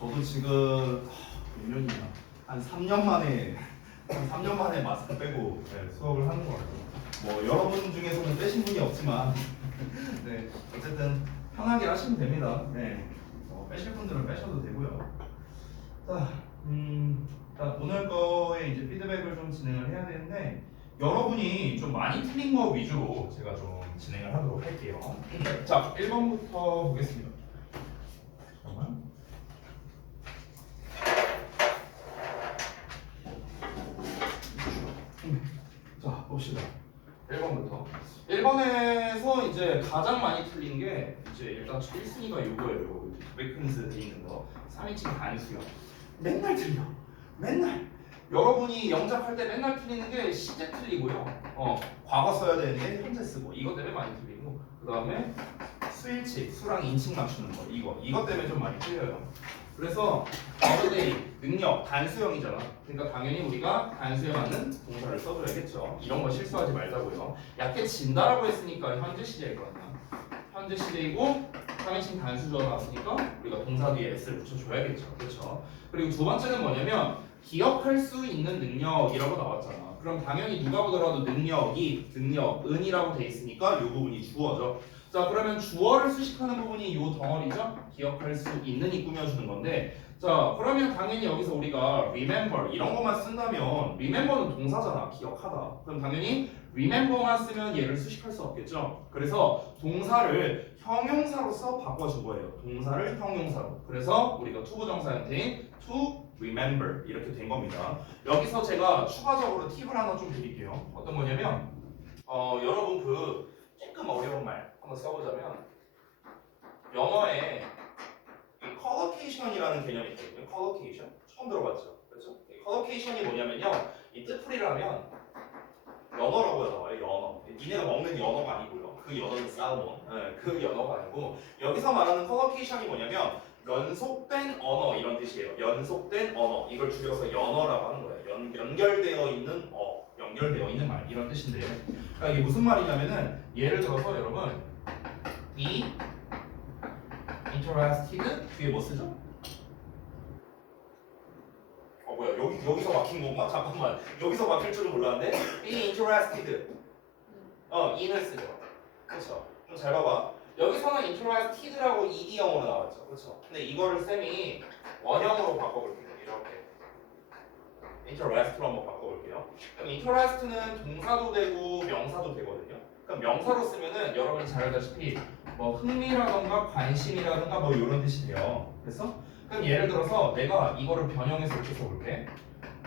저도 지금 몇 년이나 한 3년 만에 마스크 빼고 네, 수업을 하는 것 같아요. 뭐 여러분 중에서는 빼신 분이 없지만 네 어쨌든 편하게 하시면 됩니다. 네 빼실 분들은 빼셔도 되고요. 자, 일단 오늘 거에 이제 피드백을 좀 진행을 해야 되는데 여러분이 좀 많이 틀린 거 위주로 제가 좀 진행을 하도록 할게요. 자, 1번부터 보겠습니다. 잠깐만. 자, 봅시다. 1번부터. 1번에서 이제 가장 많이 틀린 게 이제 일단 1순위가 이거예요. 웨이크니스 돼 있는 거. 3인칭 단수형. 맨날 틀려. 맨날. 여러분이 영작할 때 맨날 틀리는 게 시제 틀리고요. 과거 써야 되는데 현재 쓰고 이것 때문에 많이 틀리고 그 다음에 수일치, 수랑 인칭 맞추는 거 이것 때문에 좀 많이 틀려요. 그래서 어드데이, 능력, 단수형이잖아. 그러니까 당연히 우리가 단수에 맞는 동사를 써줘야겠죠. 이런 거 실수하지 말자고요. 약해진다라고 했으니까 현재 시제일 거 아니야. 현재 시제이고 3인칭 단수조가 나왔으니까 우리가 동사 뒤에 s를 붙여줘야겠죠. 그렇죠? 그리고 두 번째는 뭐냐면 기억할 수 있는 능력이라고 나왔잖아. 그럼 당연히 누가 보더라도 능력이, 능력은이라고 돼 있으니까 이 부분이 주어죠. 자, 그러면 주어를 수식하는 부분이 이 덩어리죠. 기억할 수 있는이 꾸며주는 건데, 자, 그러면 당연히 여기서 우리가 remember 이런 것만 쓴다면 remember는 동사잖아. 기억하다. 그럼 당연히 remember만 쓰면 얘를 수식할 수 없겠죠. 그래서 동사를 형용사로서 바꿔준 거예요. 동사를 형용사로. 그래서 우리가 투부정사 형태인 to remember 이렇게 된 겁니다. 여기서 제가 추가적으로 팁을 하나 좀 드릴게요. 어떤 거냐면 여러분 그 조금 어려운 말 한번 써보자면 영어에 이 컬로케이션이라는 개념이 있거든요. 컬로케이션 처음 들어봤죠? 그렇죠? 이 컬로케이션이 뭐냐면요. 이 뜻풀이를 하면 연어라고 나와요. 연어. 니네가 먹는 연어가 아니고요. 그 연어는 살몬. 네, 그 연어가 아니고 여기서 말하는 컬로케이션이 뭐냐면 연속된 언어 이런 뜻이에요. 연속된 언어 이걸 줄여서 연어라고 하는 거예요. 연결되어 있는 연결되어 있는 말 이런 뜻인데요. 그러니까 이게 무슨 말이냐면은 예를 들어서 여러분 be interested 뒤에 뭐 쓰죠? 뭐야 여기서 막힌 건가? 잠깐만 여기서 막힐 줄은 몰랐는데 be interested in을 쓰죠. 그렇죠? 그럼 잘 봐봐. 여기서는 interested라고 ed형으로 나왔죠. 그렇죠? 근데 이거를 쌤이 원형으로 바꿔볼게요. 이렇게 interest로 한번 바꿔볼게요. 그럼 interest는 동사도 되고 명사도 되거든요. 그럼 명사로 쓰면은 여러분이 잘 알다시피 뭐 흥미라던가 관심이라던가 뭐 이런 뜻이 돼요. 그래서 그럼 예를 들어서 내가 이거를 변형해서 이렇게 써볼게.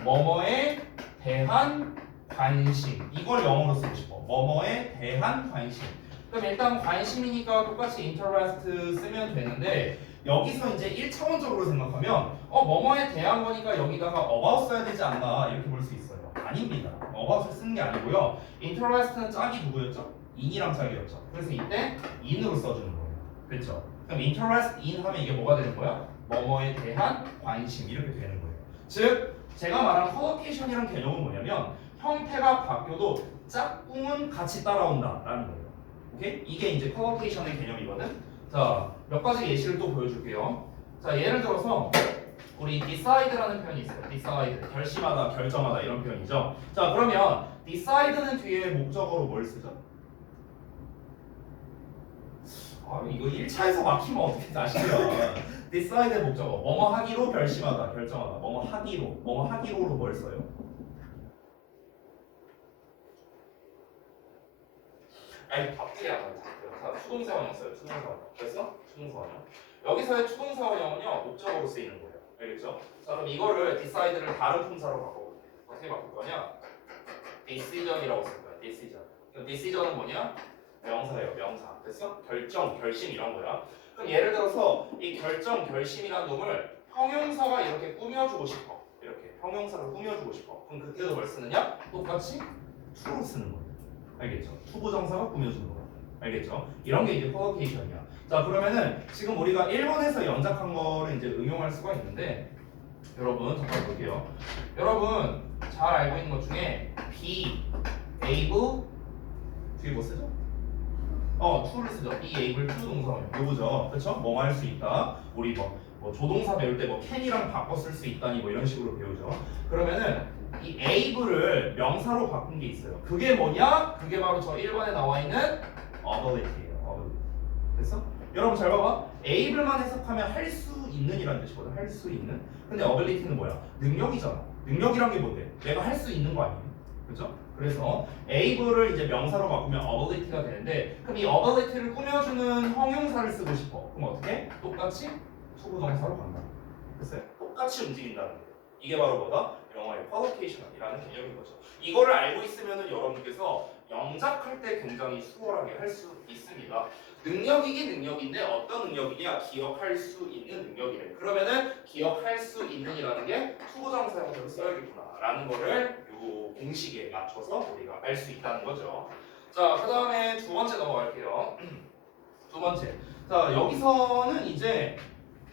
뭐뭐에 대한 관심 이걸 영어로 쓰고 싶어. 뭐뭐에 대한 관심. 그럼 일단 관심이니까 똑같이 interest 쓰면 되는데 여기서 이제 1차원적으로 생각하면 뭐뭐에 대한 거니까 여기다가 about 써야 되지 않나 이렇게 볼 수 있어요. 아닙니다. about을 쓰는 게 아니고요. interest는 짝이 누구였죠? in이랑 짝이었죠. 그래서 이때 in으로 써주는 거예요. 그렇죠? 그럼 interest in 하면 이게 뭐가 되는 거야? 뭐뭐에 대한 관심 이렇게 되는 거예요. 즉 제가 말한 컬로케이션이라는 개념은 뭐냐면 형태가 바뀌어도 짝꿍은 같이 따라온다라는 거예요. 오케이? 이게 이제 컬로케이션의 개념이거든. 자, 몇 가지 예시를 또 보여줄게요. 자, 예를 들어서 우리 decide라는 표현이 있어요. decide, 결심하다, 결정하다 이런 표현이죠. 자, 그러면 decide는 뒤에 목적어로 뭘 쓰죠? 이거 1차에서 막히면 어떻게 아시죠? decide의 목적어, 뭐뭐 하기로 결심하다, 결정하다, 뭐뭐 하기로로 뭘 써요? 아니 바쁘게 안 하죠. 자, 추동사원형 써요. 추동사원형. 그래서 추동사원형. 여기서의 추동사원형은요 목적어로 쓰이는 거예요. 알겠죠? 자, 그럼 이거를 decide를 다른 품사로 바꿔볼게요. 어떻게 바꿀 거냐? decision이라고 쓸 거야. decision. 그럼 decision은 뭐냐? 명사예요. 명사. 됐어? 결정, 결심 이런 거야. 그럼 예를 들어서 이 결정, 결심이라는 놈을 형용사가 이렇게 꾸며주고 싶어. 이렇게 형용사로 꾸며주고 싶어. 그럼 그때도 뭘 쓰느냐? 똑같이 to로 쓰는 거예요. 알겠죠? 투부정사가 꾸며주는 거야. 알겠죠? 이런 게 이제 컬로케이션이야. 자, 그러면은 지금 우리가 1번에서 연작한 거를 이제 응용할 수가 있는데 여러분 잠깐 볼게요. 여러분 잘 알고 있는 것 중에 be, able 뒤에 뭐 쓰죠? to를 쓰죠. be able to 동사원형 요거죠. 그렇죠? 뭐 할 수 있다. 우리 뭐 조동사 배울 때 뭐 can이랑 바꿔 쓸 수 있다니 뭐 이런 식으로 배우죠. 그러면은 이 able을 명사로 바꾼 게 있어요. 그게 뭐냐? 그게 바로 저 1번에 나와 있는 ability예요. ability. 됐어? 여러분 잘 봐봐. able만 해석하면 할 수 있는이라는 뜻이거든. 할 수 있는. 근데 ability는 뭐야? 능력이잖아. 능력이란 게 뭔데? 내가 할 수 있는 거 아니에요? 그죠? 그래서 able을 이제 명사로 바꾸면 ability가 되는데, 그럼 이 ability를 꾸며주는 형용사를 쓰고 싶어. 그럼 어떻게? 똑같이 투부정사로 간다. 됐어요? 똑같이 움직인다는 거. 이게 바로 뭐다? 영어의 qualification이라는 개념인 거죠. 이거를 알고 있으면은 여러분께서 영작할 때 굉장히 수월하게 할 수 있습니다. 능력이긴 능력인데 어떤 능력이냐? 기억할 수 있는 능력이래. 그러면은 기억할 수 있는이라는 게 투부정사 형태로 써야겠구나라는 거를 요 공식에 맞춰서 우리가 알 수 있다는 거죠. 자, 그 다음에 두 번째 넘어갈게요. 두 번째. 자, 여기서는 이제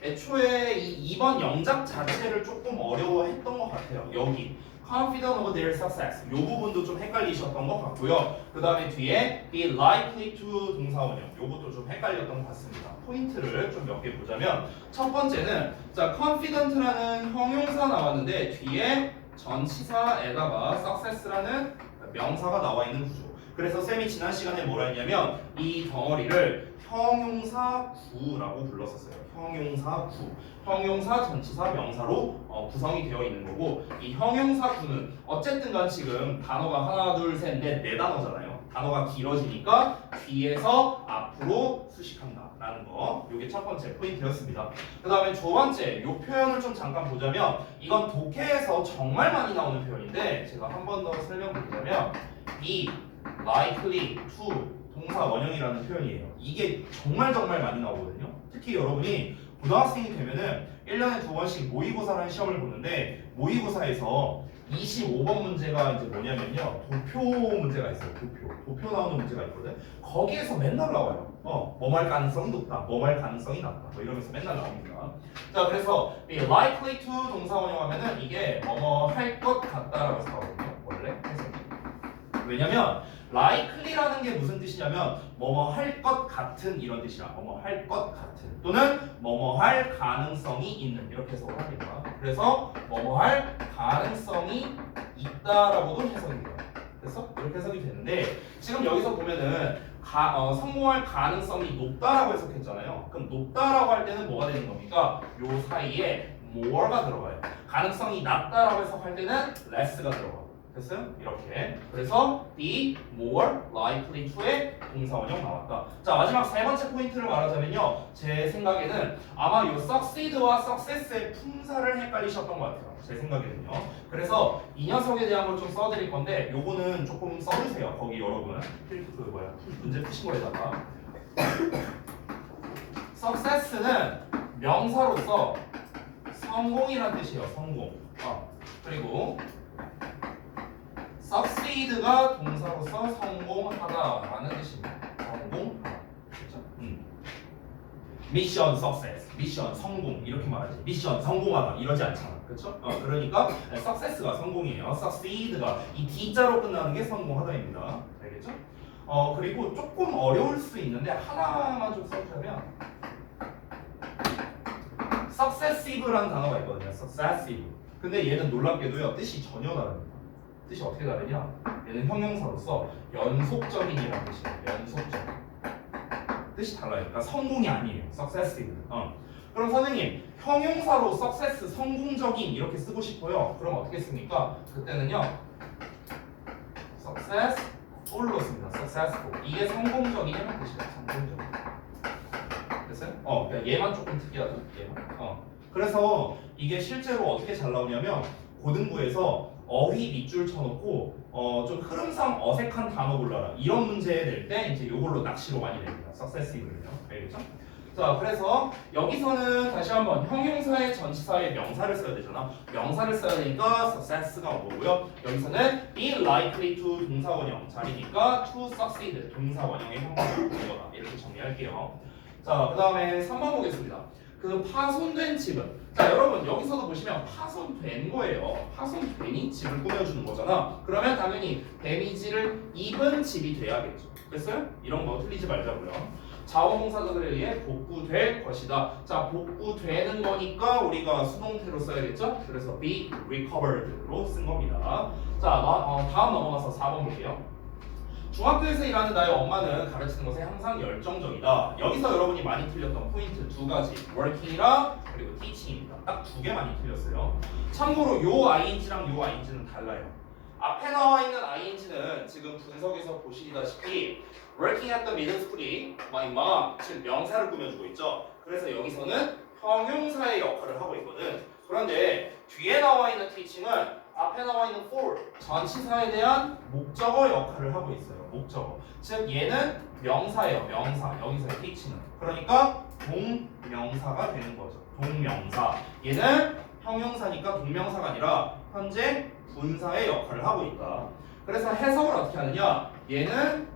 애초에 이 2번 영작 자체를 조금 어려워했던 것 같아요. 여기 confident of their success 이 부분도 좀 헷갈리셨던 것 같고요. 그 다음에 뒤에 be likely to 동사원형 이것도 좀 헷갈렸던 것 같습니다. 포인트를 좀 몇 개 보자면 첫 번째는 자 confident라는 형용사 나왔는데 뒤에 전치사에다가 success라는 명사가 나와 있는 구조. 그래서 쌤이 지난 시간에 뭐라 했냐면 이 덩어리를 형용사 구라고 불렀었어요. 형용사 구. 형용사, 전치사, 명사로 구성이 되어 있는 거고 이 형용사 구는 어쨌든 간 지금 단어가 하나, 둘, 셋, 넷, 네 단어잖아요. 단어가 길어지니까 뒤에서 앞으로 수식한다 라는 거. 이게 첫 번째 포인트였습니다. 그 다음에 두 번째 이 표현을 좀 잠깐 보자면 이건 독해에서 정말 많이 나오는 표현인데 제가 한 번 더 설명드리자면 이 likely to 동사 원형이라는 표현이에요. 이게 정말 많이 나오거든요. 특히 여러분이 고등학생이 되면은 1년에 2번씩 모의고사라는 시험을 보는데 모의고사에서 25번 문제가 이제 뭐냐면요. 도표 문제가 있어요. 도표 나오는 문제가 있거든. 거기에서 맨날 나와요. 뭐 할 가능성이 높다. 뭐 할 가능성이 낮다. 뭐 이러면서 맨날 나옵니다. 자, 그래서 이 likely to 동사 원형하면은 이게 뭐뭐 할 것 같다라고 해서 나오거든요. 원래 해석이. 왜냐면 likely라는 게 무슨 뜻이냐면 뭐뭐 할 것 같은 이런 뜻이야. 뭐뭐 할 것 같은 또는 뭐뭐 할 가능성이 있는 이렇게 해석을 합니다. 그래서 뭐뭐 할 가능성이 있다라고도 해석이 돼요. 그래서 이렇게 해석이 되는데 지금 여기서 보면은 성공할 가능성이 높다라고 해석했잖아요. 그럼 높다라고 할 때는 뭐가 되는 겁니까? 요 사이에 more가 들어가요. 가능성이 낮다라고 해석할 때는 less가 들어가요. 됐어요? 이렇게. 그래서 be more likely to의 동사원형 나왔다. 자, 마지막 세 번째 포인트를 말하자면요. 제 생각에는 아마 이 succeed와 success의 품사를 헷갈리셨던 것 같아요. 제 생각에는요. 그래서 이 녀석에 대한 걸 좀 써드릴 건데 요거는 조금 써주세요. 거기 여러분. 문제 푸신 거에다가 success는 명사로서 성공이란 뜻이에요. 성공. 그리고 succeed가 동사로서 성공하다라는 뜻입니다. 성공하다. 그렇죠? 미션 success, 미션 성공 이렇게 말하지. 미션 성공하다 이러지 않잖아. 그렇죠? 그러니까 success가 성공이에요. succeed가 이 D자로 끝나는 게 성공하다입니다. 알겠죠? 그리고 조금 어려울 수 있는데 하나만 좀 써주자면 successive라는 단어가 있거든요. successive. 근데 얘는 놀랍게도요 뜻이 전혀 다릅니다. 뜻이 어떻게 다르냐? 얘는 형용사로서 연속적인이라는 뜻이에요. 연속적. 뜻이 달라요. 그러니까 성공이 아니에요. successive. 그럼 선생님 형용사로 success 성공적인 이렇게 쓰고 싶어요. 그럼 어떻게 씁니까? 그때는요 successful로 씁니다. successful. 이게 성공적이냐는 뜻이에요. 성공적. 됐어요? 그러니까 얘만 조금 특이하죠. 얘만. 그래서 이게 실제로 어떻게 잘 나오냐면 고등부에서 어휘 밑줄 쳐놓고 좀 흐름상 어색한 단어 골라라 이런 문제 낼 때 이제 이걸로 낚시로 많이 냅니다. successive를요. 알겠죠? 자, 그래서 여기서는 다시 한번 형용사의 전치사의 명사를 써야 되잖아. 명사를 써야 되니까 success가 온 거고요. 여기서는 be likely to 동사 원형 자리니까 to succeed 동사 원형의 형태가 온 거다. 이렇게 정리할게요. 자, 그 다음에 3번 보겠습니다. 그 파손된 집은 자 여러분 여기서도 보시면 파손된 거예요. 파손되니 집을 꾸며주는 거잖아. 그러면 당연히 데미지를 입은 집이 돼야겠죠. 됐어요? 이런 거 틀리지 말자고요. 자원봉사자들에 의해 복구될 것이다. 자, 복구되는 거니까 우리가 수동태로 써야겠죠? 그래서 be recovered로 쓴 겁니다. 자, 다음 넘어가서 4번 볼게요. 중학교에서 일하는 나의 엄마는 가르치는 것에 항상 열정적이다. 여기서 여러분이 많이 틀렸던 포인트 두 가지, working이랑 그리고 teaching입니다. 딱 두 개 많이 틀렸어요. 참고로 요 ing랑 요 ing는 달라요. 앞에 나와 있는 ing는 지금 분석에서 보시다시피 working at the middle school이 my mom, 즉 명사를 꾸며주고 있죠. 그래서 여기서는 형용사의 역할을 하고 있거든. 그런데 뒤에 나와 있는 teaching은 앞에 나와 있는 for, 전치사에 대한 목적어 역할을 하고 있어요. 목적어. 즉 얘는 명사예요. 명사. 여기서의 teaching은. 그러니까 동명사가 되는 거죠. 동명사. 얘는 형용사니까 동명사가 아니라 현재 분사의 역할을 하고 있다. 그래서 해석을 어떻게 하느냐? 얘는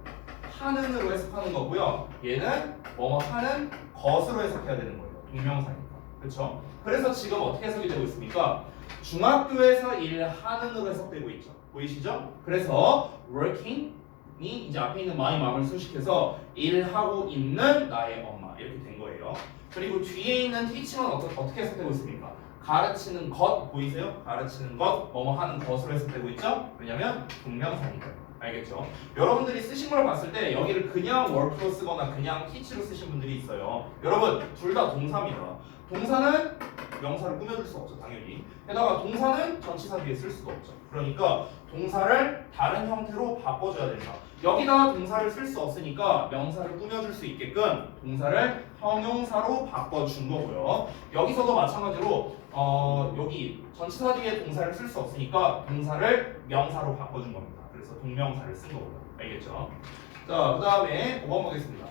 하는으로 해석하는 거고요. 얘는 뭐뭐 하는 것으로 해석해야 되는 거예요. 동명사니까. 그렇죠? 그래서 지금 어떻게 해석이 되고 있습니까? 중학교에서 일하는으로 해석되고 있죠. 보이시죠? 그래서 working이 이제 앞에 있는 my mom을 수식해서 일하고 있는 나의 엄마 이렇게 된 거예요. 그리고 뒤에 있는 teaching은 어떻게 해석되고 있습니까? 가르치는 것 보이세요? 가르치는 것, 뭐뭐 하는 것으로 해석되고 있죠? 왜냐면 동명사니까요. 알겠죠? 여러분들이 쓰신 걸 봤을 때 여기를 그냥 work로 쓰거나 그냥 teach로 쓰신 분들이 있어요. 여러분 둘 다 동사입니다. 동사는 명사를 꾸며줄 수 없죠, 당연히. 게다가 동사는 전치사 뒤에 쓸 수도 없죠. 그러니까 동사를 다른 형태로 바꿔줘야 된다. 여기다가 동사를 쓸 수 없으니까 명사를 꾸며줄 수 있게끔 동사를 형용사로 바꿔준 거고요. 여기서도 마찬가지로 여기 전치사 뒤에 동사를 쓸 수 없으니까 동사를 명사로 바꿔준 겁니다. 그래서 동명사를 쓴 거고요. 알겠죠? 자, 그 다음에 5번 보겠습니다.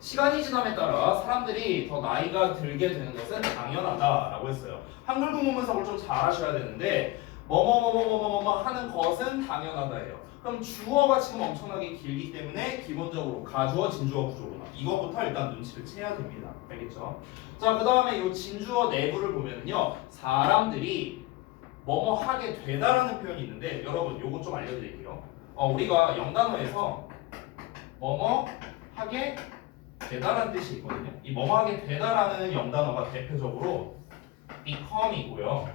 시간이 지남에 따라 사람들이 더 나이가 들게 되는 것은 당연하다라고 했어요. 한글 구문분석을 좀 잘 하셔야 되는데 뭐뭐뭐뭐뭐뭐 하는 것은 당연하다예요. 그럼 주어가 지금 엄청나게 길기 때문에 기본적으로 가주어, 진주어 구조구나. 이거부터 일단 눈치를 채야 됩니다. 알겠죠? 자, 그 다음에 이 진주어 내부를 보면요, 사람들이 뭐뭐 하게 되다라는 표현이 있는데 여러분 요거 좀 알려드릴게요. 우리가 영단어에서 뭐뭐 하게 되다라는 뜻이 있거든요. 이 뭐뭐 하게 되다라는 영단어가 대표적으로 become이고요.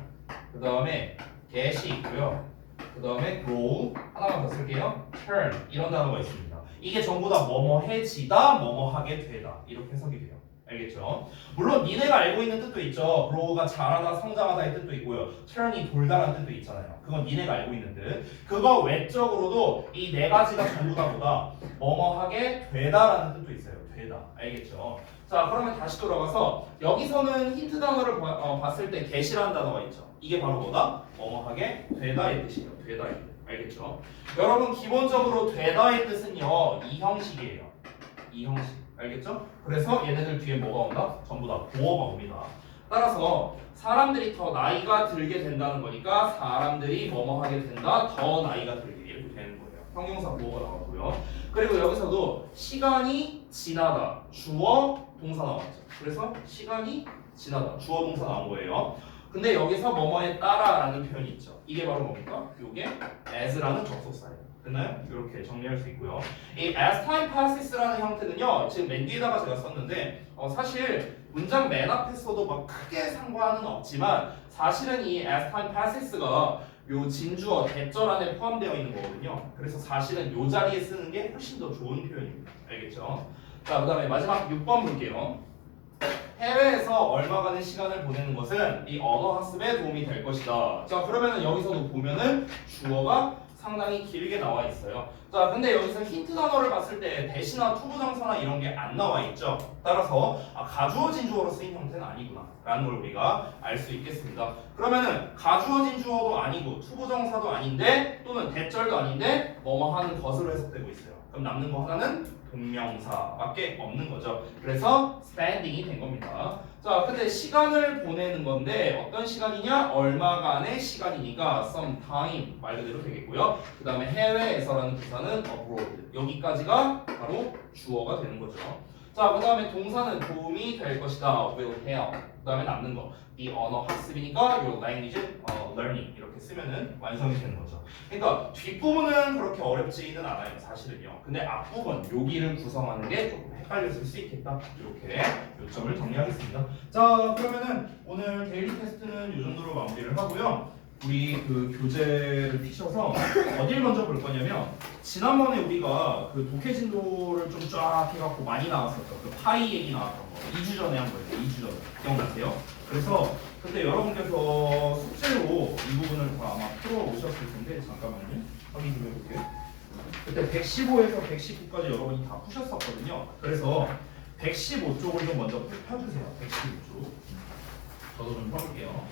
그 다음에 get이 있고요. 그 다음에 grow, 하나만 더 쓸게요. turn, 이런 단어가 있습니다. 이게 전부 다 뭐뭐해지다, 뭐뭐하게 되다 이렇게 해석이 돼요. 알겠죠? 물론 니네가 알고 있는 뜻도 있죠. grow가 자라다, 성장하다의 뜻도 있고요. turn이 돌다라는 뜻도 있잖아요. 그건 니네가 알고 있는 뜻. 그거 외적으로도 이 네 가지가 전부 다 뭐다? 뭐뭐하게 되다라는 뜻도 있어요. 되다. 알겠죠? 자, 그러면 다시 돌아가서 여기서는 힌트 단어를 봤을 때 get이라는 단어가 있죠. 이게 바로 뭐다? 뭐뭐하게 되다의 뜻이에요. 되다의 뜻. 알겠죠? 여러분 기본적으로 되다의 뜻은요, 이 형식이에요. 이 형식. 알겠죠? 그래서 얘네들 뒤에 뭐가 온다? 전부 다 보어가 옵니다. 따라서 사람들이 더 나이가 들게 된다는 거니까 사람들이 뭐뭐 하게 된다, 더 나이가 들게 이렇게 되는 거예요. 형용사 보어가 나왔고요. 그리고 여기서도 시간이 지나다, 주어, 동사 나왔죠. 그래서 시간이 지나다, 주어, 동사 나온 거예요. 근데 여기서 뭐뭐에 따라라는 표현이 있죠. 이게 바로 뭡니까? 이게 as라는 접속사예요. 됐나요? 이렇게 정리할 수 있고요. 이 as time passes라는 형태는요, 지금 맨 뒤에다가 제가 썼는데 사실 문장 맨 앞에 써도 막 크게 상관은 없지만 사실은 이 as time passes가 요 진주어 대절 안에 포함되어 있는 거거든요. 그래서 사실은 요 자리에 쓰는 게 훨씬 더 좋은 표현입니다. 알겠죠? 자, 그 다음에 마지막 6번 볼게요. 해외에서 얼마간의 시간을 보내는 것은 이 언어 학습에 도움이 될 것이다. 자, 그러면은 여기서도 보면은 주어가 상당히 길게 나와 있어요. 자, 근데 여기서 힌트 단어를 봤을 때 대시나 투부정사나 이런 게 안 나와 있죠. 따라서 가주어 진주어로 쓰인 형태는 아니구나 라는 걸 우리가 알 수 있겠습니다. 그러면은 가주어 진주어도 아니고 투부정사도 아닌데 또는 대절도 아닌데 뭐뭐 하는 것으로 해석되고 있어요. 그럼 남는 거 하나는 동명사밖에 없는 거죠. 그래서 spending이 된 겁니다. 자, 근데 시간을 보내는 건데 어떤 시간이냐? 얼마간의 시간이니까 some time 말 그대로 되겠고요. 그 다음에 해외에서라는 부사는 abroad. 여기까지가 바로 주어가 되는 거죠. 자, 그 다음에 동사는 도움이 될 것이다. will help. 그다음에 남는 거 이 언어 학습이니까 요 language learning 이렇게 쓰면은 완성이 되는 거죠. 그러니까 뒷부분은 그렇게 어렵지는 않아요, 사실은요. 근데 앞부분 여기를 구성하는 게 조금 헷갈렸을 수 있겠다. 이렇게 요점을 정리하겠습니다. 자, 그러면은 오늘 데일리 테스트는 이 정도로 마무리를 하고요. 우리 그 교재를 피셔서 어딜 먼저 볼 거냐면 지난번에 우리가 그 독해 진도를 좀 쫙 해갖고 많이 나왔었던 그 파이 얘기 나왔던 거 2주 전에 한 거예요. 2주 전에 기억나세요? 그래서 그때 여러분께서 숙제로 이 부분을 다 아마 풀어 오셨을 텐데 잠깐만요. 확인 좀 해볼게요. 그때 115에서 119까지 여러분이 다 푸셨었거든요. 그래서 115쪽을 좀 먼저 펴주세요. 115쪽. 저도 좀 펴볼게요.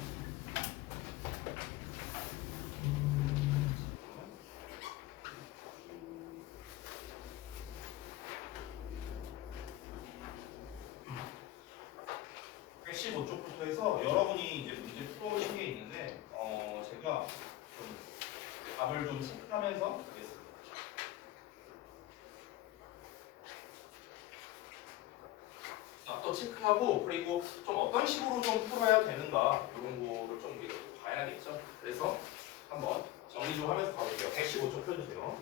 115쪽부터 해서 여러분이 이제 문제 풀어오신 게 있는데 제가 좀 답을 좀 체크하면서 가겠습니다. 또 체크하고 그리고 좀 어떤 식으로 좀 풀어야 되는가 이런 거를 좀 우리가 또 봐야겠죠. 그래서 한번 정리 좀 하면서 가볼게요. 115쪽 펴주세요.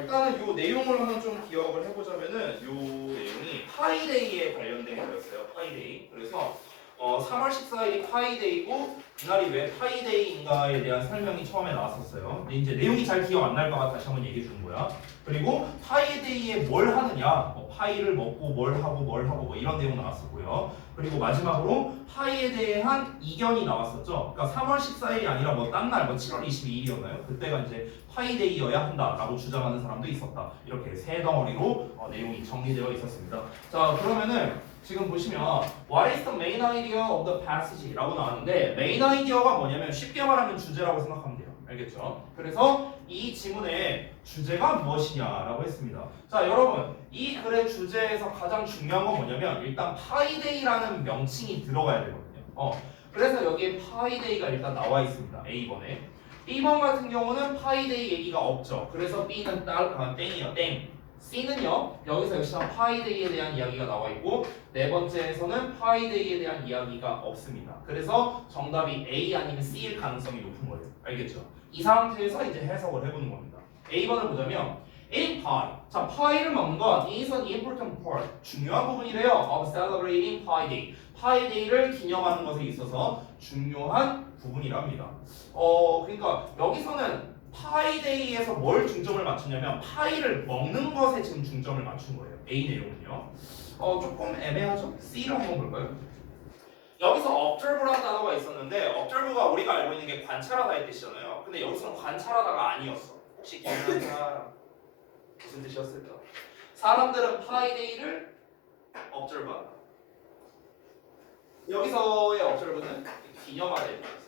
일단은 이 내용을 한번 좀 기억을 해보자면은 이 내용이 파이데이에 관련된 거였어요. 파이데이. 그래서 3월 14일이 파이데이고 그날이 왜 파이데이인가에 대한 설명이 처음에 나왔었어요. 근데 이제 내용이 잘 기억 안 날까 봐 다시 한번 얘기해 주는 거야. 그리고 파이데이에 뭘 하느냐, 파이를 먹고 뭘 하고 뭐 이런 내용 나왔었고요. 그리고 마지막으로 파이에 대한 이견이 나왔었죠. 그러니까 3월 14일이 아니라 뭐 딴 날, 뭐 7월 22일이었나요? 그때가 이제 파이데이여야 한다라고 주장하는 사람도 있었다. 이렇게 세 덩어리로 내용이 정리되어 있었습니다. 자, 그러면은 지금 보시면 What is the main idea of the passage? 라고 나왔는데 main idea가 뭐냐면 쉽게 말하면 주제라고 생각하면 돼요. 알겠죠? 그래서 이 지문의 주제가 무엇이냐라고 했습니다. 자, 여러분 이 글의 주제에서 가장 중요한 건 뭐냐면 일단 파이데이라는 명칭이 들어가야 되거든요. 그래서 여기에 파이데이가 일단 나와 있습니다. A번에. B번 같은 경우는 파이데이 얘기가 없죠. 그래서 B는 땡이요. 땡. C는요. 여기서 역시나 파이데이에 대한 이야기가 나와 있고 네 번째에서는 파이데이에 대한 이야기가 없습니다. 그래서 정답이 A 아니면 C일 가능성이 높은 거예요. 알겠죠? 이 상태에서 이제 해석을 해보는 겁니다. A번을 보자면 Eating pie. 자, 파이를 먹는 건 is an important part. 중요한 부분이래요. Of celebrating Pie Day. 파이 데이를 기념하는 것에 있어서 중요한 부분이랍니다. 그러니까 여기서는 파이데이에서 뭘 중점을 맞추냐면 파이를 먹는 것에 지금 중점을 맞춘 거예요. A 내용은요. 조금 애매하죠? C를 한번 볼까요? 여기서 observe라는 단어가 있었는데 observe가 우리가 알고 있는 게 관찰하다의 뜻이잖아요. 근데 여기서는 관찰하다가 아니었어. 혹시 기억나는 사람 무슨 뜻이었을까? 사람들은 파이데이를 observe한다. 여기서의 observe는 기념하다의 뜻이었어요.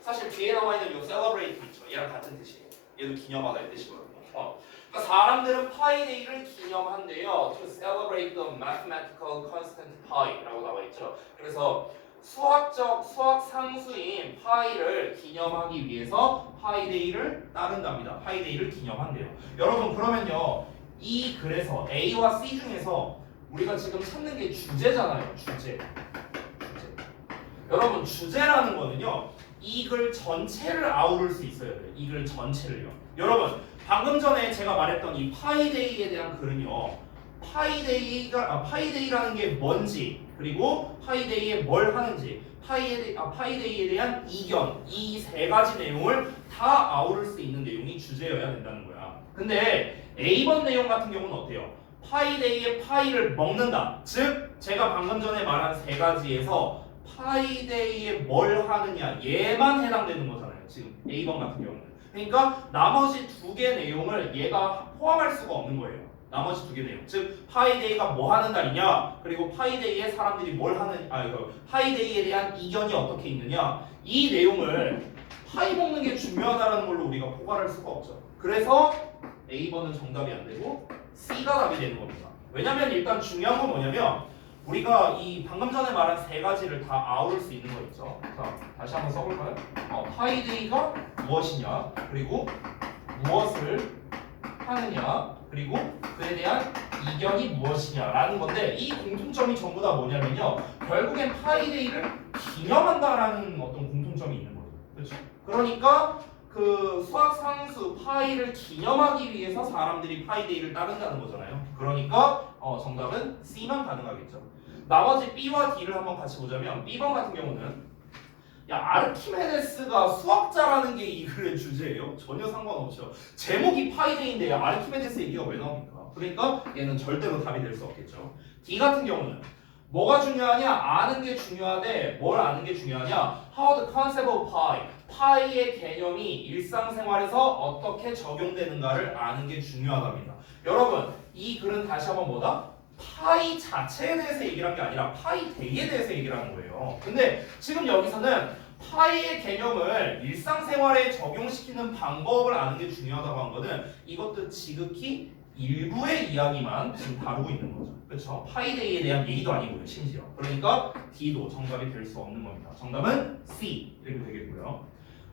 사실 뒤에 나와 있는 요 celebrate 있죠. 얘랑 같은 뜻이에요. 얘도 기념하다의 뜻이거든요. 그러니까 사람들은 파이데이를 기념한대요. To celebrate the mathematical constant pi라고 나와 있죠. 그래서 수학 상수인 파이를 기념하기 위해서 파이데이를 따른답니다. 파이데이를 기념한대요. 여러분 그러면요. 이 글에서 A와 C 중에서 우리가 지금 찾는 게 주제잖아요. 주제. 여러분 주제라는 거는요. 이 글 전체를 아우를 수 있어야 돼요. 이 글 전체를요. 여러분 방금 전에 제가 말했던 이 파이데이에 대한 글은요. 파이데이라는 게 뭔지 그리고 파이데이에 뭘 하는지 파이데이에 대한 이견 이 세 가지 내용을 다 아우를 수 있는 내용이 주제여야 된다는 거야. 근데 A번 내용 같은 경우는 어때요? 파이데이에 파이를 먹는다. 즉 제가 방금 전에 말한 세 가지에서 파이데이에 뭘 하느냐 얘만 해당되는 거잖아요. 지금 A번 같은 경우는. 그러니까 나머지 두 개 내용을 얘가 포함할 수가 없는 거예요. 나머지 두 개 내용. 즉 파이데이가 뭐 하는 날이냐 그리고 파이데이에 사람들이 뭘 하는 파이데이에 대한 이견이 어떻게 있느냐 이 내용을 파이 먹는 게 중요하다는 걸로 우리가 포괄할 수가 없죠. 그래서 A번은 정답이 안 되고 C가 답이 되는 겁니다. 왜냐면 일단 중요한 건 뭐냐면 우리가 이 방금 전에 말한 세 가지를 다 아우를 수 있는 거 있죠. 자, 다시 한번 써볼까요? 파이데이가 무엇이냐, 그리고 무엇을 하느냐, 그리고 그에 대한 이견이 무엇이냐라는 건데 이 공통점이 전부 다 뭐냐면요. 결국엔 파이데이를 기념한다라는 어떤 공통점이 있는 거죠. 그렇죠? 그러니까 그 수학 상수 파이를 기념하기 위해서 사람들이 파이데이를 따른다는 거잖아요. 그러니까 정답은 C만 가능하겠죠. 나머지 B와 D를 한번 같이 보자면 B번 같은 경우는 야 아르키메데스가 수학자라는 게 이 글의 주제예요? 전혀 상관없죠. 제목이 파이데이인데 아르키메데스 얘기가 왜 나옵니까? 그러니까 얘는 절대로 답이 될 수 없겠죠. D 같은 경우는 뭐가 중요하냐? 아는 게 중요하대. 뭘 아는 게 중요하냐? How the concept of pi, 파이의 개념이 일상생활에서 어떻게 적용되는가를 아는 게 중요하답니다. 여러분, 이 글은 다시 한번 뭐다? 파이 자체에 대해서 얘기를 한 게 아니라 파이데이에 대해서 얘기를 하는 거예요. 근데 지금 여기서는 파이의 개념을 일상생활에 적용시키는 방법을 아는 게 중요하다고 한 거는 이것도 지극히 일부의 이야기만 지금 다루고 있는 거죠. 그렇죠? 파이데이에 대한 얘기도 아니고요. 심지어. 그러니까 D도 정답이 될 수 없는 겁니다. 정답은 C 이렇게 되겠고요.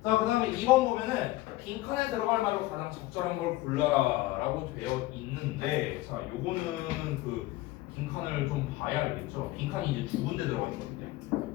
자, 그 다음에 2번 보면은 빈칸에 들어갈 말로 가장 적절한 걸 골라라 라고 되어 있는데 자, 요거는 그 빈칸을 좀 봐야 알겠죠? 빈칸이 이제 두 군데 들어가 있거든요.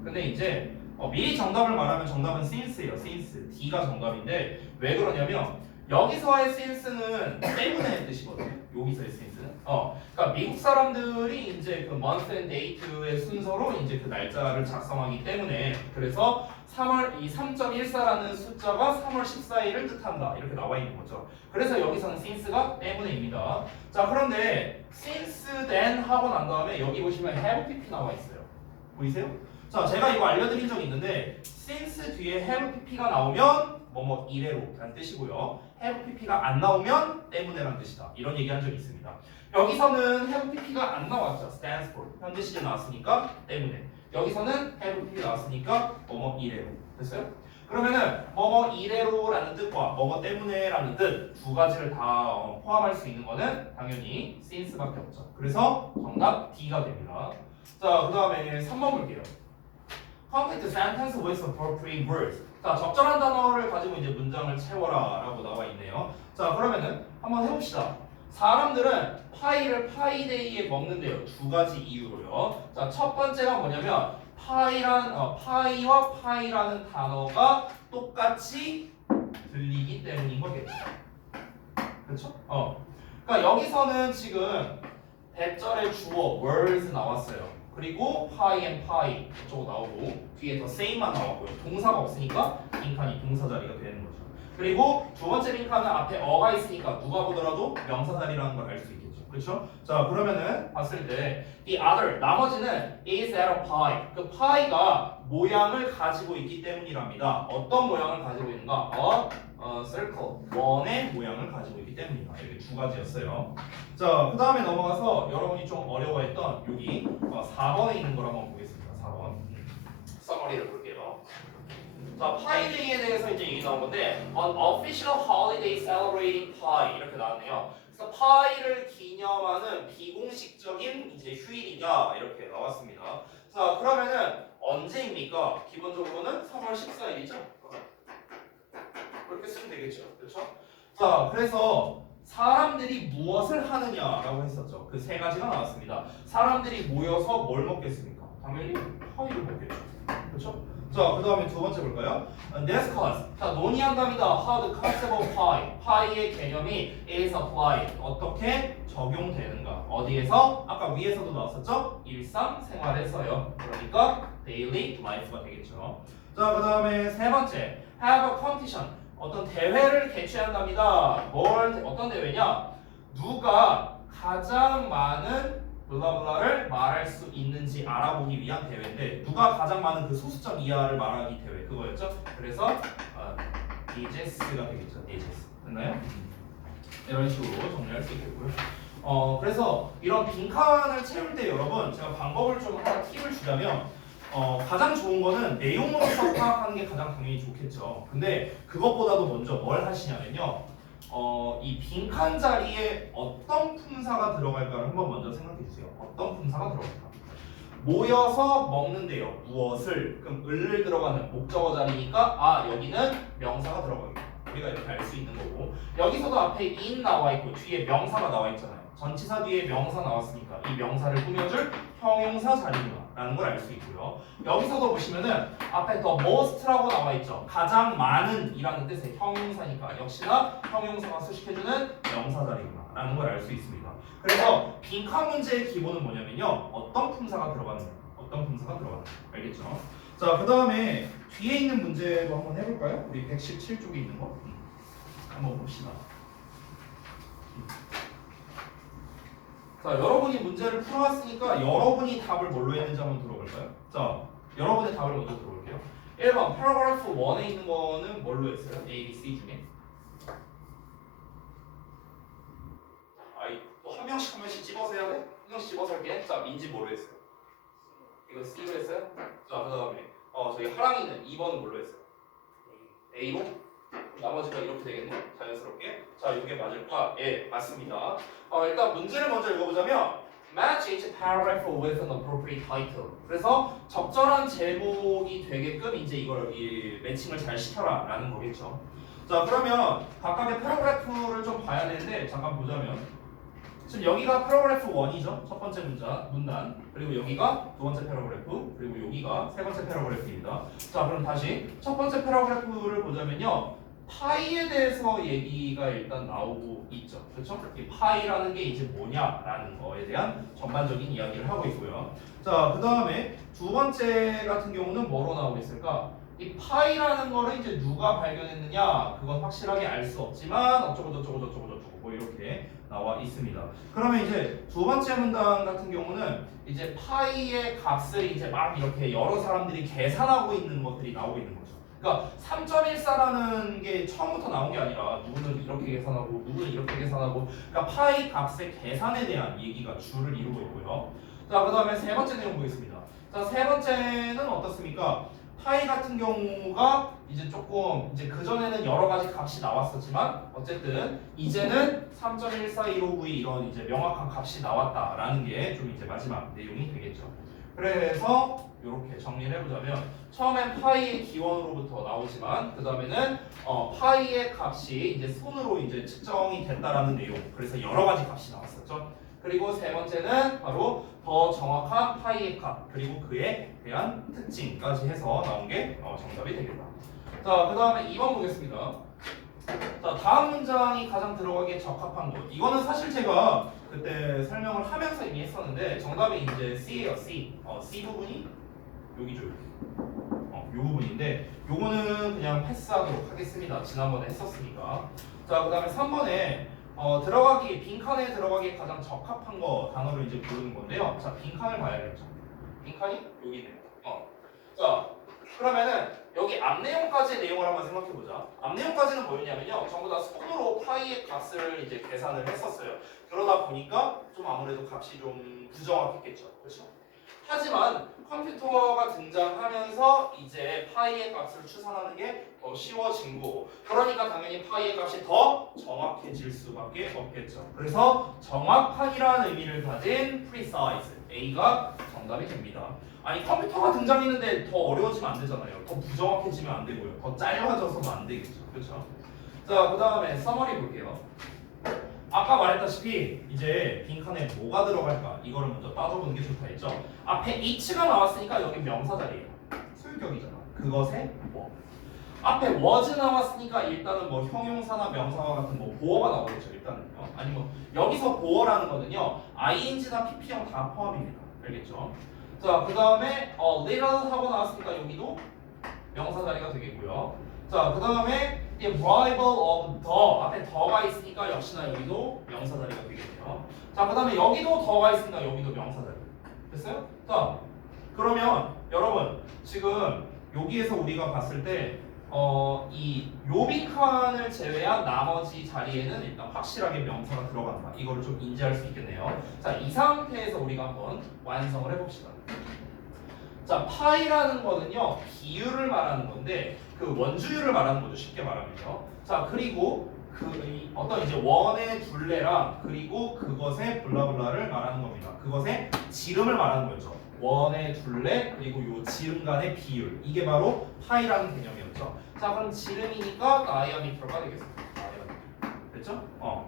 근데 이제 미리 정답을 말하면 정답은 since예요. since. D가 정답인데 왜 그러냐면 여기서의 since는 때문에 뜻이거든요. 여기서의 since는. 그러니까 미국 사람들이 이제 그 month and date의 순서로 이제 그 날짜를 작성하기 때문에 그래서 3월 이 3.14라는 숫자가 3월 14일을 뜻한다. 이렇게 나와 있는 거죠. 그래서 여기서는 since가 때문에입니다. 자, 그런데 since then 하고 난 다음에 여기 보시면 have pp 나와 있어요. 보이세요? 자, 제가 이거 알려드린 적이 있는데 since 뒤에 have pp가 나오면 뭐뭐 이래로라는 뜻이고요. have pp가 안 나오면 때문에라는 뜻이다. 이런 얘기한 적이 있습니다. 여기서는 have pp가 안 나왔죠. stands for 현재 시제 나왔으니까 때문에. 여기서는 have pp 나왔으니까 뭐뭐 이래로. 됐어요? 그러면은 뭐뭐 이래로라는 뜻과 뭐뭐 때문에라는 뜻 두 가지를 다 포함할 수 있는 거는 당연히 since밖에 없죠. 그래서 정답 D가 됩니다. 자, 그 다음에 3번 볼게요. Complete the sentence with appropriate words. 자, 적절한 단어를 가지고 이제 문장을 채워라 라고 나와 있네요. 자, 그러면은 한번 해봅시다. 사람들은 파이를 파이데이에 먹는데요. 두 가지 이유로요. 자, 첫 번째가 뭐냐면 파이와 파이라는 단어가 똑같이 들리기 때문인 거겠죠. 그렇죠? 그러니까 여기서는 지금 대절의 주어 words 나왔어요. 그리고 pie and pie 이쪽 나오고 뒤에 더 same만 나왔고요. 동사가 없으니까 빈칸이 동사 자리가 되는 거죠. 그리고 두 번째 빈칸은 앞에 어가 있으니까 누가 보더라도 명사 자리라는 걸 알 수 있겠죠. 그렇죠? 자, 그러면은 봤을 때 the other 나머지는 is at a pie. 그 pie가 모양을 가지고 있기 때문이랍니다. 어떤 모양을 가지고 있는가? circle 원의 모양을 가지고 있기 때문이다. 이렇게 두 가지였어요. 자, 그 다음에 넘어가서 여러분이 좀 어려워했던 여기 4번에 있는 걸 한번 보겠습니다. 4번 서머리를 볼게요. 자, 파이데이에 대해서 이제 얘기 나온 건데 An official holiday celebrating pie 이렇게 나왔네요. 그래서 파이를 기념하는 비공식적인 이제 휴일이다 이렇게 나왔습니다. 자, 그러면은 언제입니까? 기본적으로는 3월 14일이죠. 그렇게 쓰면 되겠죠. 그렇죠? 자, 그래서 사람들이 무엇을 하느냐라고 했었죠. 그 세 가지가 나왔습니다. 사람들이 모여서 뭘 먹겠습니까? 당연히 파이를 먹겠죠. 그렇죠? 자, 그 다음에 두 번째 볼까요? Discuss. 자, 논의한답니다. How the concept of pie. 파이의 개념이 is applied. 어떻게 적용되는가. 어디에서? 아까 위에서도 나왔었죠? 일상생활에서요. 그러니까 daily life가 되겠죠. 자, 그 다음에 세 번째. Have a competition. 어떤 대회를 개최한답니다. 어떤 대회냐? 누가 가장 많은 블라블라를 말할 수 있는지 알아보기 위한 대회인데 누가 가장 많은 그 소수점 이하를 말하기 대회 그거였죠? 그래서 디제스가 되겠죠. 디제스. 됐나요? 이런 식으로 정리할 수 있겠고요. 그래서 이런 빈칸을 채울 때 여러분 제가 방법을 좀 하나 팁을 주자면 가장 좋은 거는 내용으로서 파악하는 게 가장 당연히 좋겠죠. 근데 그것보다도 먼저 뭘 하시냐면요. 이 빈칸 자리에 어떤 품사가 들어갈까를 한번 먼저 생각해 주세요. 어떤 품사가 들어갈까? 모여서 먹는데요. 무엇을? 그럼 을 들어가는 목적어 자리니까 여기는 명사가 들어가겠다. 우리가 이렇게 알 수 있는 거고 여기서도 앞에 in 나와 있고 뒤에 명사가 나와 있잖아요. 전치사 뒤에 명사 나왔으니까 이 명사를 꾸며줄 형용사 자리구나라는 걸 알 수 있고요. 여기서도 보시면은 앞에 the most라고 나와 있죠. 가장 많은 이라는 뜻의 형용사니까 역시나 형용사가 수식해주는 명사 자리구나라는 걸 알 수 있습니다. 그래서 빈칸 문제의 기본은 뭐냐면요. 어떤 품사가 들어가는 거예요. 어떤 품사가 들어가는 거예요. 알겠죠? 자, 그 다음에 뒤에 있는 문제도 한번 해볼까요? 우리 117쪽에 있는 거 한번 봅시다. 자, 여러분이 문제를 풀어왔으니까 여러분이 답을 뭘로 했는지 한번 들어볼까요? 자, 여러분의 답을 먼저 들어볼게요. 1번 paragraph 1에 있는 거는 뭘로 했어요? A, B, C 중에 또 한 명씩 집어서 해야 돼? 한 명씩 집어서 할게. 자, 민지 뭐로 했어요? 이거 C로 했어요? 자, 그 다음에 저희 하랑이는 2번은 뭘로 했어요? A로? 나머지가 이렇게 되겠네? 자연스럽게. 자, 이게 맞을까? 예, 맞습니다. 일단 문제를 먼저 읽어보자면 Match each paragraph with an appropriate title. 그래서 적절한 제목이 되게끔 이제 이걸 매칭을 잘 시켜라 라는 거겠죠. 자, 그러면 각각의 패러그래프를 좀 봐야 되는데 잠깐 보자면 지금 여기가 패러그래프 1이죠. 첫 번째 문단. 그리고 여기가 두 번째 패러그래프. 그리고 여기가 세 번째 패러그래프입니다. 자, 그럼 다시 첫 번째 패러그래프를 보자면요. 파이에 대해서 얘기가 일단 나오고 있죠. 그렇죠? 이 파이라는 게 이제 뭐냐라는 거에 대한 전반적인 이야기를 하고 있고요. 자, 그 다음에 두 번째 같은 경우는 뭐로 나오고 있을까? 이 파이라는 거를 이제 누가 발견했느냐 그건 확실하게 알 수 없지만 어쩌고 저쩌고 뭐 이렇게 나와 있습니다. 그러면 이제 두 번째 문단 같은 경우는 이제 파이의 값을 이제 막 이렇게 여러 사람들이 계산하고 있는 것들이 나오고 있는 거죠. 그러니까 3.14라는 게 처음부터 나온 게 아니라 누구는 이렇게 계산하고 누구는 이렇게 계산하고 그러니까 파이 값의 계산에 대한 얘기가 주를 이루고 있고요. 자, 그 다음에 세 번째 내용 보겠습니다. 자, 세 번째는 어떻습니까? 파이 같은 경우가 이제 조금 이제 그전에는 여러 가지 값이 나왔었지만 어쨌든 이제는 3.14159 이런 이제 명확한 값이 나왔다라는 게 좀 이제 마지막 내용이 되겠죠. 그래서 이렇게 정리를 해보자면 처음엔 파이의 기원으로부터 나오지만 그 다음에는 파이의 값이 이제 손으로 이제 측정이 됐다라는 내용. 그래서 여러 가지 값이 나왔었죠. 그리고 세 번째는 바로 더 정확한 파이의 값 그리고 그에 대한 특징까지 해서 나온 게 정답이 되겠다. 자, 그 다음에 2번 보겠습니다. 자, 다음 문장이 가장 들어가기에 적합한 것. 이거는 사실 제가 그때 설명을 하면서 이미 했었는데 정답이 이제 C예요. C. C 부분이 여기죠. 요 부분인데 요거는 그냥 패스하도록 하겠습니다. 지난번에 했었으니까. 자, 그 다음에 3번에 빈칸에 들어가기에 가장 적합한 거 단어를 이제 고르는 건데요. 자, 빈칸을 봐야겠죠. 빈칸이 여기네요. 자, 그러면은 여기 앞 내용까지의 내용을 한번 생각해 보자. 앞 내용까지는 뭐였냐면요. 전부 다 손으로 파이의 값을 이제 계산을 했었어요. 그러다 보니까 좀 아무래도 값이 좀 부정확했겠죠. 그렇죠? 하지만 컴퓨터가 등장하면서 이제 파이의 값을 추산하는 게 더 쉬워진 거고 그러니까 당연히 파이의 값이 더 정확해질 수밖에 없겠죠. 그래서 정확한이라는 의미를 가진 precise A가 정답이 됩니다. 아니 컴퓨터가 등장했는데 더 어려워지면 안 되잖아요. 더 부정확해지면 안 되고요. 더 짧아져서도 안 되겠죠. 그렇죠? 자, 그 다음에 서머리 볼게요. 아까 말했다시피 이제 빈칸에 뭐가 들어갈까 이거를 먼저 따져보는 게 좋다 했죠. 앞에 it가 나왔으니까 여기 명사 자리예요. 수유격이잖아. 그것에 뭐. 앞에 was 나왔으니까 일단은 뭐 형용사나 명사와 같은 뭐 보어가 나오겠죠. 일단은요. 아니 뭐 여기서 보어라는 거는요. ing나 pp형 다 포함입니다. 알겠죠? 자, 그 다음에 little 하고 나왔으니까 여기도 명사 자리가 되겠고요. 자, 그 다음에 rival of the 앞에 더가 있으니까 역시나 여기도 명사 자리가 되겠네요. 자, 그 다음에 여기도 더가 있으니까 여기도 명사 자리. 됐어요? 자, 그러면 여러분 지금 여기에서 우리가 봤을 때 이 빈칸을 제외한 나머지 자리에는 일단 확실하게 명사가 들어간다. 이거를 좀 인지할 수 있겠네요. 자, 이 상태에서 우리가 한번 완성을 해봅시다. 자, 파이라는 거는요 비율을 말하는 건데 그 원주율을 말하는 거죠. 쉽게 말하면요. 자, 그리고 어떤 이제 원의 둘레랑 그리고 그것의 블라블라를 말하는 겁니다. 그것의 지름을 말하는 거죠. 원의 둘레 그리고 요 지름 간의 비율 이게 바로 파이라는 개념이었죠. 자 그럼 지름이니까 다이아미터가 되겠습니다. 다이아미터. 됐죠?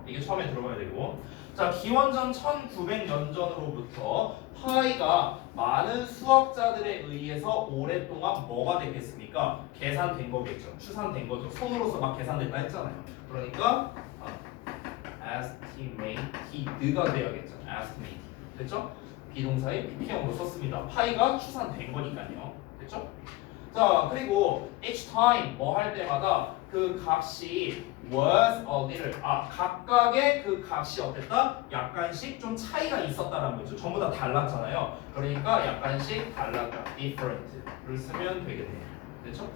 이게 처음에 들어가야 되고 자 기원전 1900년 전으로부터 파이가 많은 수학자들에 의해서 오랫동안 뭐가 되겠습니까? 계산된 거겠죠. 추산된 거죠. 손으로서 막 계산됐다 했잖아요. 그러니까 estimate가 돼야겠죠. estimate. 됐죠? 비동사의 pp형으로 썼습니다. 파이가 추산된 거니까요. 됐죠? 자 그리고 each time 뭐 할 때마다 그 값이 was a little 각각의 그 값이 어땠다? 약간씩 좀 차이가 있었다라는 거죠. 전부 다 달랐잖아요. 그러니까 약간씩 달랐다. different를 쓰면 되겠네요. 됐죠?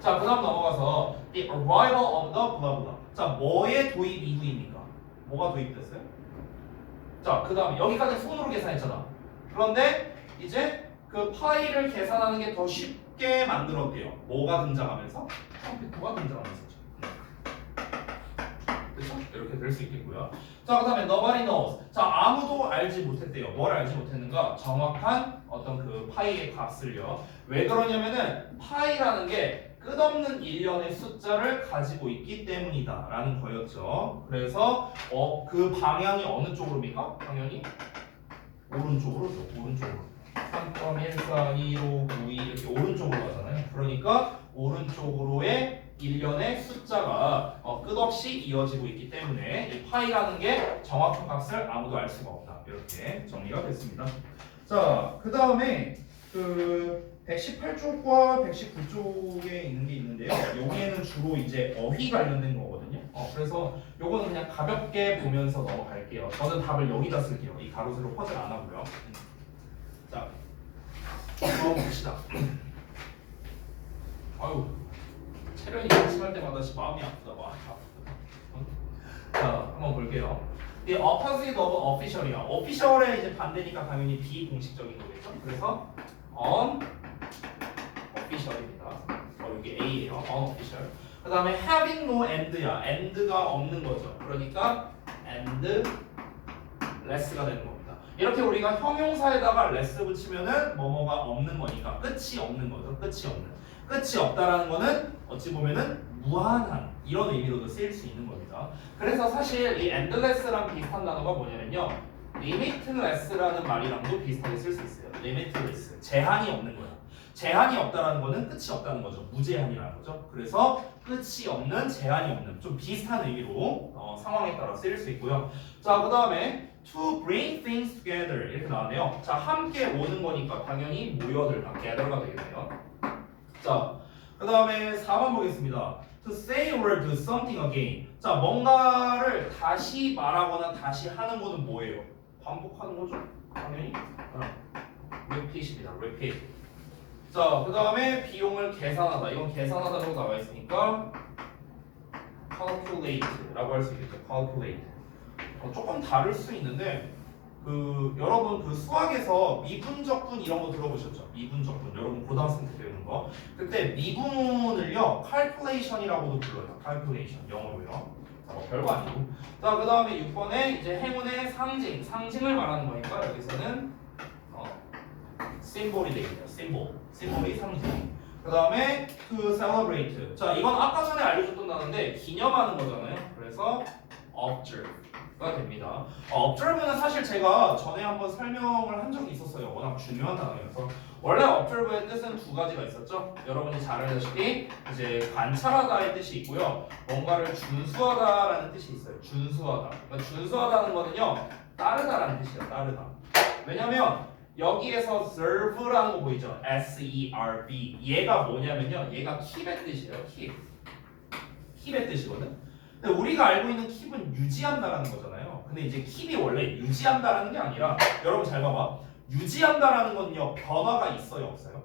자 그다음 넘어가서 the arrival of the blah blah. 자 뭐의 도입 이후입니까? 뭐가 도입됐어요? 자 그다음에 여기까지 손으로 계산했잖아. 그런데 이제 그 파이를 계산하는 게 더 쉽게 만들었대요. 뭐가 등장하면서? 컴퓨터가 등장하면서. 그렇죠? 이렇게 될 수 있겠고요. 자 그다음에 nobody knows. 자 아무도 알지 못했대요. 뭘 알지 못했는가? 정확한 어떤 그 파이의 값을요. 왜 그러냐면은 파이라는 게 끝없는 일련의 숫자를 가지고 있기 때문이다 라는 거였죠. 그래서 그 방향이 어느 쪽으로입니까? 당연히 오른쪽으로죠. 오른쪽으로 3.14292 이렇게 오른쪽으로 가잖아요. 그러니까 오른쪽으로의 일련의 숫자가 끝없이 이어지고 있기 때문에 이 파이라는 게 정확한 값을 아무도 알 수가 없다. 이렇게 정리가 됐습니다. 자, 그 다음에 그 118쪽과 119쪽에 있는 게 있는데요. 여기에는 주로 이제 어휘 관련된 거거든요. 그래서 요거는 그냥 가볍게 보면서 넘어갈게요. 저는 답을 여기다 쓸게요. 이 가로 세로 퍼즐 안 하고요. 자, 봅시다. 아유, 체력이 심할 때마다 마음이 아프다. 자, 한번 볼게요. The opposite of official이야. official의 이제 반대니까 당연히 비공식적인 거겠죠. 그래서 unofficial입니다. 여기 A예요. unofficial. 그 다음에 having no end야. end가 없는 거죠. 그러니까 endless가 되는 겁니다. 이렇게 우리가 형용사에다가 less 붙이면은 뭐뭐가 없는 거니까 끝이 없는 거죠. 끝이 없는. 끝이 없다라는 거는 어찌 보면은 무한한 이런 의미로도 쓰일 수 있는 겁니다. 그래서 사실 이 endless랑 비슷한 단어가 뭐냐면요. limitless라는 말이랑도 비슷하게 쓸 수 있어요. limitless. 제한이 없는 거야. 제한이 없다라는 거는 끝이 없다는 거죠. 무제한이라는 거죠. 그래서 끝이 없는, 제한이 없는 좀 비슷한 의미로 상황에 따라 쓰일 수 있고요. 자, 그 다음에 to bring things together 이렇게 나왔네요. 자, 함께 오는 거니까 당연히 모여들다, gather가 되겠네요. 자, 그 다음에 4번 보겠습니다. To say or do something again. 자, 뭔가를 다시 말하거나 다시 하는 거는 뭐예요? 반복하는 거죠. 당연히 repeat입니다. repeat. 자, 그 다음에 비용을 계산하다. 이건 계산하다라고 나와 있으니까 calculate라고 할 수 있겠죠. calculate. 조금 다를 수 있는데 여러분 그 수학에서 미분적분 이런 거 들어보셨죠? 미분적분 여러분 고등학생 때 배우는 거. 그때 미분을요 calculation이라고도 불러요. calculation 영어로요. 별거 아니고. 자, 그 다음에 6번에 이제 행운의 상징을 말하는 거니까 여기서는 심볼이 되겠네요. 심볼이 상징. 그 다음에 to celebrate. 자, 이건 아까 전에 알려줬던 단어인데 기념하는 거잖아요. 그래서 observe가 됩니다. observe는 사실 제가 전에 한번 설명을 한 적이 있었어요. 워낙 중요한 단어여서. 원래 observe의 뜻은 두 가지가 있었죠. 여러분이 잘 알다시피 이제 관찰하다의 뜻이 있고요. 뭔가를 준수하다라는 뜻이 있어요. 준수하다. 그러니까 준수하다는 거는요. 따르다라는 뜻이에요. 따르다. 왜냐면 여기에서 serve라는 거 보이죠? S-E-R-V. 얘가 뭐냐면요. 얘가 keep의 뜻이에요. keep의 뜻이거든. 근데 우리가 알고 있는 keep은 유지한다라는 거잖아요. 근데 이제 keep이 원래 유지한다라는 게 아니라 여러분 잘 봐봐. 유지한다라는 건요. 변화가 있어요, 없어요?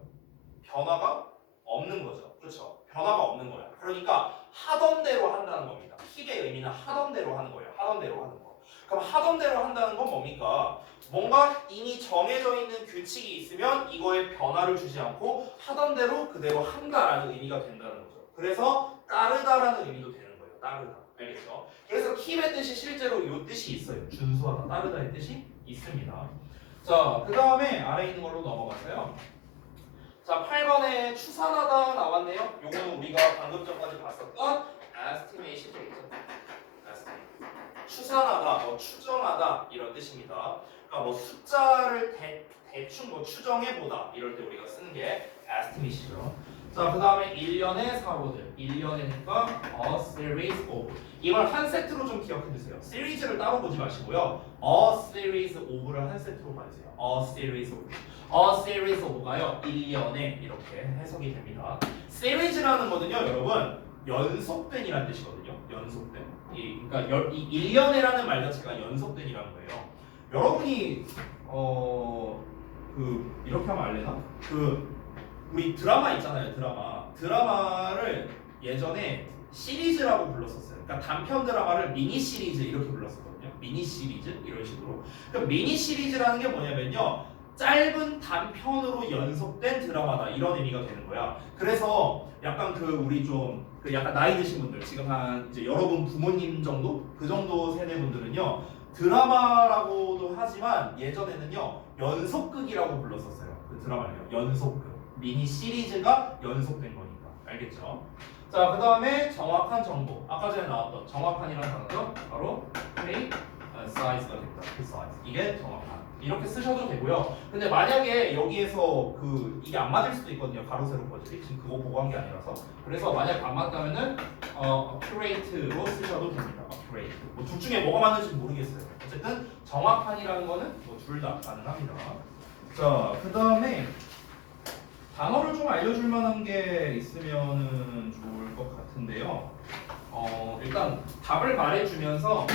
변화가 없는 거죠. 그렇죠? 변화가 없는 거야. 그러니까 하던 대로 한다는 겁니다. keep의 의미는 하던 대로 하는 거예요. 하던 대로 하는 거. 그럼 하던 대로 한다는 건 뭡니까? 뭔가 이미 정해져 있는 규칙이 있으면 이거에 변화를 주지 않고 하던 대로 그대로 한다라는 의미가 된다는 거죠. 그래서 따르다라는 의미도 되는 거예요. 따르다. 알겠죠? 그래서 keep의 뜻이 실제로 이 뜻이 있어요. 준수하다. 따르다의 뜻이 있습니다. 자, 그 다음에 아래 있는 걸로 넘어가세요. 자, 8번에 추산하다 나왔네요. 요거는 우리가 방금 전까지 봤었던 estimation 데이터. 추산하다, 뭐 추정하다 이런 뜻입니다. 그러니까 뭐 숫자를 대충 뭐 추정해보다 이럴 때 우리가 쓰는 게 estimate이죠. 자, 그 다음에 1년의 사고들. 1년이니까 a series of. 이걸 한 세트로 좀 기억해두세요. 시리즈를 따로 보지 마시고요. a series of를 한 세트로 봐주세요. a series of. a series of가요. 1년에 이렇게 해석이 됩니다. series라는 거는요, 여러분 연속된이라는 뜻이거든요. 연속된. 그러니까 이 1년에라는 말 자체가 연속된이라는 거예요. 여러분이 이렇게 하면 알려나? 우리 드라마 있잖아요. 드라마를 예전에 시리즈라고 불렀었어요. 그러니까 단편 드라마를 미니 시리즈 이렇게 불렀었거든요. 미니 시리즈 이런 식으로. 그 미니 시리즈라는 게 뭐냐면요, 짧은 단편으로 연속된 드라마다 이런 의미가 되는 거야. 그래서 약간 우리 좀 약간 나이 드신 분들, 지금 한 이제 여러분 부모님 정도 그 정도 세대 분들은요, 드라마라고도 하지만 예전에는요 연속극이라고 불렀었어요. 그 드라마를요, 연속극. 미니 시리즈가 연속된 거니까. 알겠죠? 자, 그 다음에 정확한 정보. 아까 전에 나왔던 정확한이라는 단어죠. 바로 size가 됩니다. size. 이게 정확한. 이렇게 쓰셔도 되고요. 근데 만약에 여기에서 이게 안 맞을 수도 있거든요. 가로 세로 퍼즐이. 지금 그거 보고 한 게 아니라서. 그래서 만약 안 맞다면은 accurate로 쓰셔도 됩니다. accurate. 뭐 둘 중에 뭐가 맞는지 모르겠어요. 어쨌든 정확한이라는 거는 뭐 둘 다 가능합니다. 자, 그 다음에 단어를 좀 알려줄 만한 게 있으면 좋을 것 같은데요. 일단 답을 말해주면서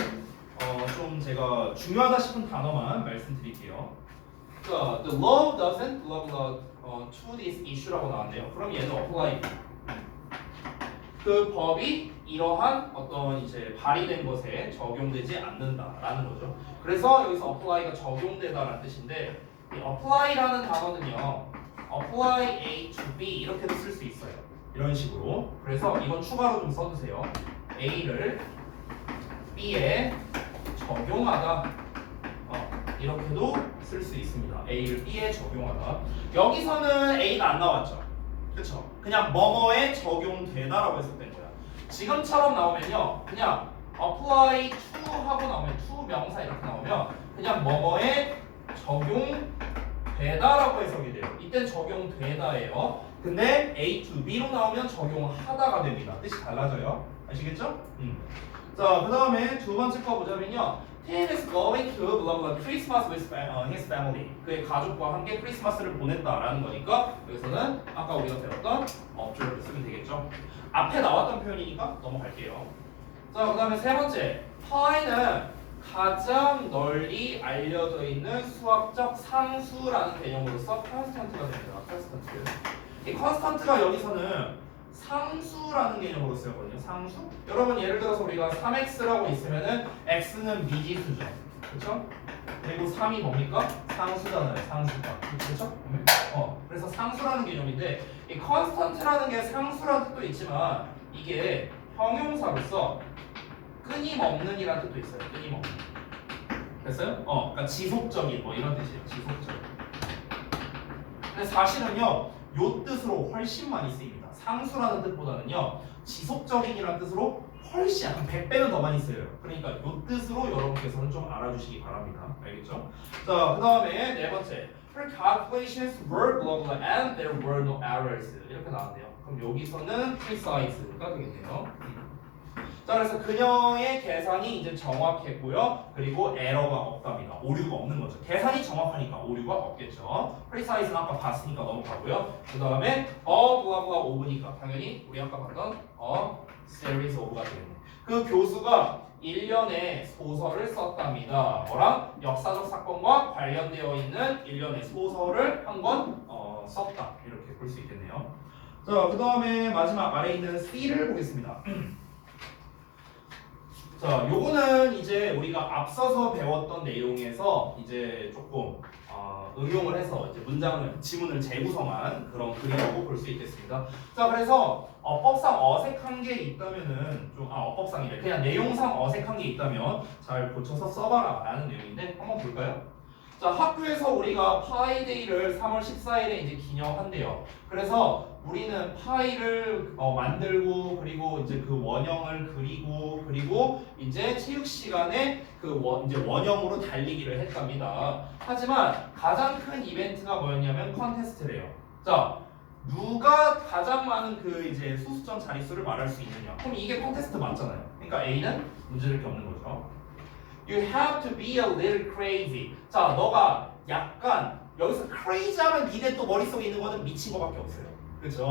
좀 제가 중요하다 싶은 단어만 말씀드릴게요. 자, the law doesn't blah blah to this issue라고 나왔네요. 그럼 얘는 apply. 그 법이 이러한 어떤 이제 발의된 것에 적용되지 않는다라는 거죠. 그래서 여기서 apply가 적용되다라는 뜻인데, 이 apply라는 단어는요, apply A to B 이렇게도 쓸 수 있어요. 이런 식으로. 그래서 이건 추가로 좀 써주세요. A를 B에 적용하다. 이렇게도 쓸 수 있습니다. A를 B에 적용하다. 여기서는 A가 안 나왔죠. 그렇죠? 그냥 뭐뭐에 적용되다라고 해석된 거야. 지금처럼 나오면요, 그냥 apply to 하고 나오면 to 명사 이렇게 나오면 그냥 뭐뭐에 적용되다라고 해석이 돼요. 이땐 적용되다예요. 근데 A to B로 나오면 적용하다가 됩니다. 뜻이 달라져요. 아시겠죠? 자, 그 다음에 두 번째 거 보자면요, Tim is going to blah blah Christmas with his family. 그의 가족과 함께 크리스마스를 보냈다라는 거니까 여기서는 아까 우리가 배웠던 observe 쓰면 되겠죠. 앞에 나왔던 표현이니까 넘어갈게요. 자, 그 다음에 세 번째, 파이는 가장 널리 알려져 있는 수학적 상수라는 개념으로서 constant가 됩니다. constant. 이 constant가 여기서는 상수라는 개념으로 쓰였거든요. 상수? 여러분 예를 들어서 우리가 3x라고 있으면은 x는 미지수죠. 그렇죠? 그리고 3이 뭡니까? 상수잖아요. 상수가. 그렇죠? 그래서 상수라는 개념인데, 이 constant라는 게 상수라는 뜻도 있지만 이게 형용사로서 끊임없는이라는 뜻도 있어요. 끊임없는. 됐어요? 그러니까 지속적인 뭐 이런 뜻이에요. 지속적인. 근데 사실은요, 요 뜻으로 훨씬 많이 쓰입니다. 상수라는 뜻보다는요, 지속적인이라는 뜻으로 훨씬 한 100배는 더 많이 써요. 그러니까 요 뜻으로 여러분께서는 좀 알아주시기 바랍니다. 알겠죠? 자, 그 다음에 네 번째, her calculations were blah blah and there were no errors 이렇게 나왔네요. 그럼 여기서는 precise가 되겠네요. 자, 그래서 그녀의 계산이 이제 정확했고요. 그리고 에러가 없답니다. 오류가 없는 거죠. 계산이 정확하니까 오류가 없겠죠. 프리사이즈는 아까 봤으니까 넘어가고요. 그 다음에 블라블라 오브니까 당연히 우리 아까 봤던 series of가 되겠네. 그 교수가 1년의 소설을 썼답니다. 뭐랑? 역사적 사건과 관련되어 있는 1년의 소설을 한 권 썼다. 이렇게 볼 수 있겠네요. 자, 그 다음에 마지막 아래에 있는 C를 보겠습니다. 자, 요거는 이제 우리가 앞서서 배웠던 내용에서 이제 조금 응용을 해서 이제 지문을 재구성한 그런 글이라고 볼 수 있겠습니다. 자, 그래서 어법상 어색한 게 있다면은 어법상이래. 그냥 내용상 어색한 게 있다면 잘 고쳐서 써봐라 라는 내용인데 한번 볼까요? 자, 학교에서 우리가 파이데이를 3월 14일에 이제 기념한대요. 그래서 우리는 파이를 만들고 그리고 이제 그 원형을 그리고 이제 체육 시간에 이제 원형으로 달리기를 했답니다. 하지만 가장 큰 이벤트가 뭐였냐면 컨테스트래요. 자, 누가 가장 많은 그 이제 소수점 자릿수를 말할 수 있느냐? 그럼 이게 컨테스트 맞잖아요. 그러니까 A는 문제될 게 없는 거죠. You have to be a little crazy. 자, 너가 약간 여기서 crazy 하면 니네 또 머릿속에 있는 거는 미친 거밖에 없어요. 그렇죠?